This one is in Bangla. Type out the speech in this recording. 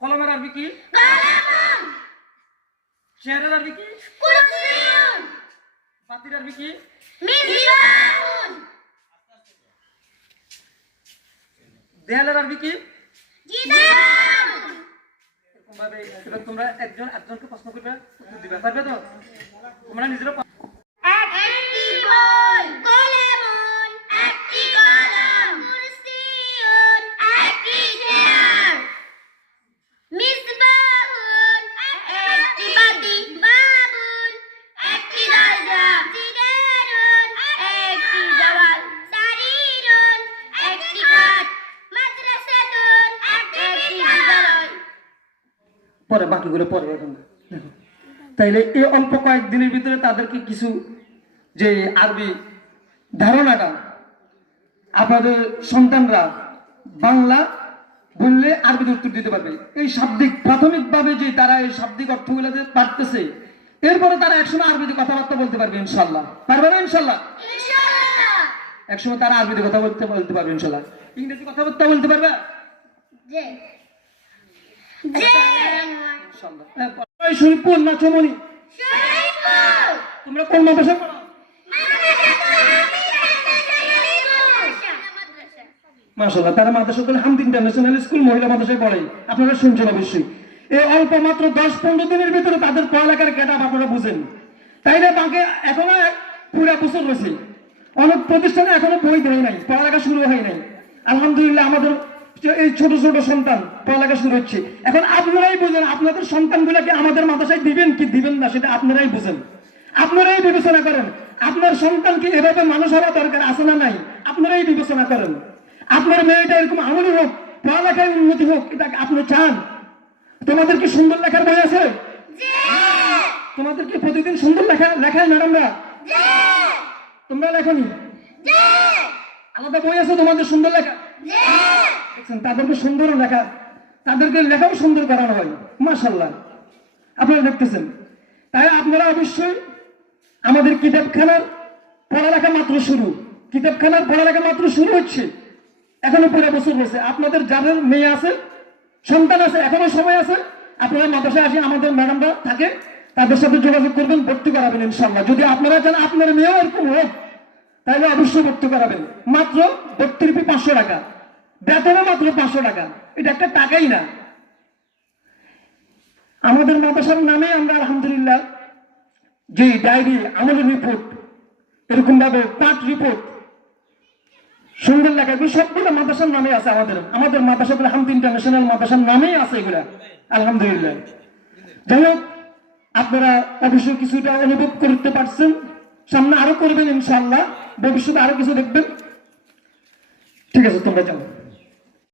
কলমের আরবি কি? কলম। চেয়ারের আরবি কি? কুরসিয়ুন। বাতির আরবি কি? মিসবাহুন। দেয়ালের আরবি কি? জিদারুন। এরকম ভাবে এবার তোমরা একজন একজনকে প্রশ্ন করবে, উত্তর দিবে, পারবে তো? তোমরা নিজেরা একটি বই, কলমুন, একটি কলম, কুরসিয়ুন, একটি চেয়ার, মিসবাহুন, একটি বাতি, বাবুন, একটি দরজা, জিদারুন, একটি দেওয়াল, সারিরুন, একটি খাট, মাদ্রাসাতুন, একটি বিদ্যালয়। পরে বাকিগুলো পরে এখন দেখো। তাইলে এই অল্প কয়েকদিনের ভিতরে তাদেরকে কিছু যে আরবি ধারণাটা আপনাদের সন্তানরা বাংলা বললে আরবিতে উত্তর দিতে পারবে। এই শাব্দিক প্রাথমিকভাবে যে তারা এই শাব্দিক অর্থগুলো পারতেছে, এরপরে তারা একসময় আরবিতে কথাবার্তা বলতে পারবে ইনশাল্লাহ। পারবে না ইনশাল্লাহ? ইনশাআল্লাহ। একসময় তারা আরবিতে কথা বলতে পারবে ইনশাল্লাহ। ইংরেজি কথাবার্তা বলতে পারবে জি জি। ইনশাল্লাহ। শরীফপুর না চমনি? শরীফপুর। তোমরা কোন মাদ্রাসা পড়ো? মাশাআল্লাহ, তারা মাদ্রাসাতুল হামদ ইন্টারন্যাশনাল স্কুল মহিলা মাদ্রাসায় পড়ে। আপনারা শুনছেন অবশ্যই। এই অল্প মাত্র 10-15 দিনের ভিতরে তাদের পড়ালেখার গেটআপ আপনারা বুঝেন। তাইলে বাকি এখনো পুরা বছর রয়েছে, অনেক প্রতিষ্ঠানে এখনো বই দেয় নাই, পড়ালেখা শুরু হয় নাই। আলহামদুলিল্লাহ আমাদের এই ছোট ছোট সন্তান পড়ালেখা শুরু হচ্ছে। এখন আপনারাই বুঝেন আপনাদের সন্তানগুলোকে আমাদের মাদ্রাসায় দিবেন কি দিবেন না, সেটা আপনারাই বুঝেন, আপনারাই বিবেচনা করেন। আপনার সন্তানকে এভাবে মানুষ হওয়া দরকার আছে না নাই, আপনারাই বিবেচনা করেন। আপনার মেয়েটা এরকম আমলি হোক, পড়ালেখায় উন্নতি হোক, এটা আপনি চান? তোমাদের কি সুন্দর লেখার বই আছে? তোমাদের কি প্রতিদিন সুন্দর লেখায় ম্যাডামরা? তোমরা লেখনি? আলাদা বই আছে তোমাদের সুন্দর লেখা? দেখছেন, তাদেরকে সুন্দর লেখা, তাদেরকে লেখাও সুন্দর করানো হয়। মাশাআল্লাহ, আপনারা দেখতেছেন। তাই আপনারা অবশ্যই আমাদের কিতাবখানার পড়ালেখা মাত্র শুরু, কিতাবখানার পড়ালেখা মাত্র শুরু হচ্ছে, এখনো পুরো বছর রয়েছে। আপনাদের যাদের মেয়ে আছে, সন্তান আছে, এখনো সময় আছে। আপনারা মাদ্রাসায় আসে, আমাদের ম্যাডামরা থাকে, তাদের সাথে যোগাযোগ করবেন, ভর্তি করাবেন ইনশাআল্লাহ। যদি আপনারা চান আপনার মেয়েও এরকম হোক, তাহলে অবশ্যই ভর্তি করাবেন। মাত্র ভর্তি ফি 500 টাকা, বেতনে মাত্র 500 টাকা, এটা একটা টাকাই না। আমাদের মাদ্রাসার নামে আমরা আলহামদুলিল্লাহ যে ডায়েরি, আমলের রিপোর্ট, এরকম ভাবে পাঠ রিপোর্ট, সুন্দর লেখা, এগুলো সবগুলো মাদ্রাসার নামে আছে। আমাদের মাদ্রাসাতুল হামদ ইন্টারন্যাশনাল মাদ্রাসার নামেই আছে এগুলা, আলহামদুলিল্লাহ। যাই হোক, আপনারা অবশ্যই কিছুটা অনুভব করতে পারছেন, সামনে আরো করবেন ইনশাআল্লাহ, ভবিষ্যতে আরো কিছু দেখবেন। ঠিক আছে, তোমরা যাও।